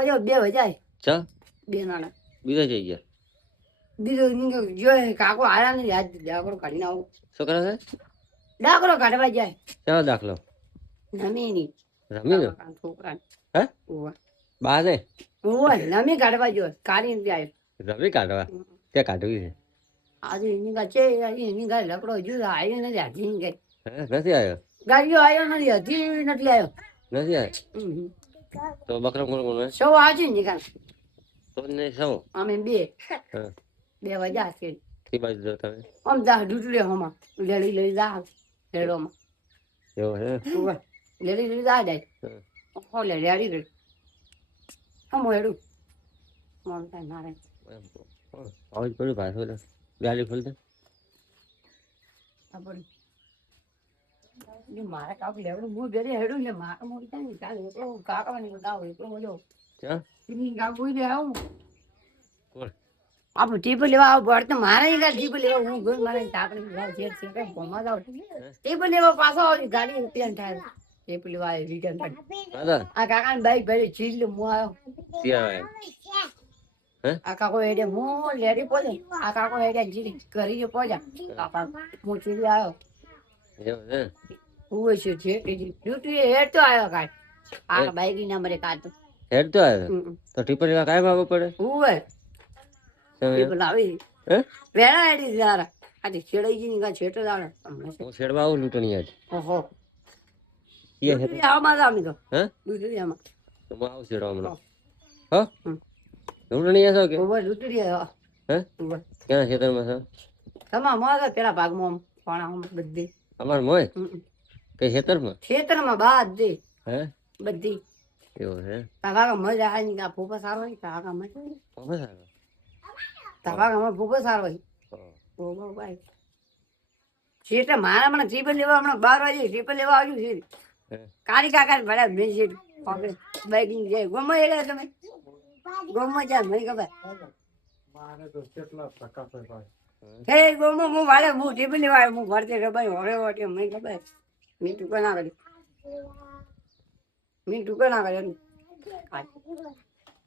બે વજાય ચા બે નાના બીજા જઈ ગયા બીજો જો કાકો આયા ને યાદ ડાકરો કાઢીને આવું શું કરે છે ડાકરો કાઢવા જાય ચાલો દાખલો નમી ની રમી નો છોકરા હે ઓવા બા છે ઓવા નમી કાઢવા જો કાઢીને જાય રમી કાઢવા ત્યાં કાઢવી છે આજે એની ગા છે એની ગા લકડો જો આવ્યો નથી હાજી ગઈ હે નથી આવ્યો ગાડીઓ આવ્યો નથી હજી નથી આવ્યો નથી આવ્યો તો બકરો કોણ કોણ હોય સૌ આજે ને કાન તો ને સૌ અમે બે હા બે વજા છે તે બાજુ જો તમે આમ જા ડૂટલે હોમાં લેડી લઈ જા લેડોમાં એવો હે ઓવા લેડી લઈ જા જાય હો લે લેડી ગઈ હમ હેડું મોન થાય મારે આવું જ પડ્યું પાછું એટલે ગાડી ખોલતે મારે કાપ લેવડું હું ઘરે હેડું ને મારે મોડી થાય ને ચાલે એટલો કાકવાની બતાવો એટલો મજો ક્યાં એની કાપ બોઈ લે આવું કોણ આપણે ટીપ લેવા આવું પડે તો મારે ટીપ લેવા હું ગઈ મારે તાપણી લાવ જે છે કે ભમા જાવ ટીપ લેવા પાછો આવતી ગાડી પેન થાય ટીપ લેવા આવી રિટર્ન દાદા આ કાકાની બાઈક ભરી ચીજ લે હું આવ્યો ત્યાં હે આ કાકો હેડે હું લેડી પોજે આ કાકો હેડે જીરી કરી પોજા કાકા હું ચીલી આવ્યો એવું હે હું છે ડ્યુટી હેડ તો આવ્યો કાઢ આ બાઈક ના મરે કાઢ હેડ તો આવ્યો તો ટીપર લેવા કાંઈ ભાગવું પડે હું લાવી હે વેળા હેડી જરા આજે છેડાઈ ની કા છેટો દાડો હું છેડવા આવું લૂંટણી આજ ઓહો ઈએ હે આમાં જામી તો હે ડ્યુટી આમાં તો હું આવું છેડવા હમણાં હો લૂંટણી આસો કે ઓવર ડ્યુટી હે ઓવર ક્યાં ખેતરમાં છો તમા મોગા પેલા ભાગમાં પાણા બધી અમાર મોય કઈ ખેતરમાં ખેતરમાં બાદ દે હે બધી એવું હે તાવા મજા આવી કા ફૂફા સારો હોય તાવા મજા પપ્પા સાહેબ તાવા ફૂફા સારો હોય ઓહો ભાઈ શેઠ મારા મને ટ્રીપલ લેવા હમણાં 12 વાગે ટ્રીપલ લેવા આવ્યું છે કાળી કાકા ભડા મેં શેઠ બાઈકિંગ જાય ગમે એટલે તમે ગમે જાય મને ખબર હે ગોમો હું વાળે હું ટ્રીપલ લેવા આવ્યો હું ભરતે ખબર હવે વાટે મને ખબર મેં ટૂંકા ના કરી મેં ટૂંકા ના કર્યો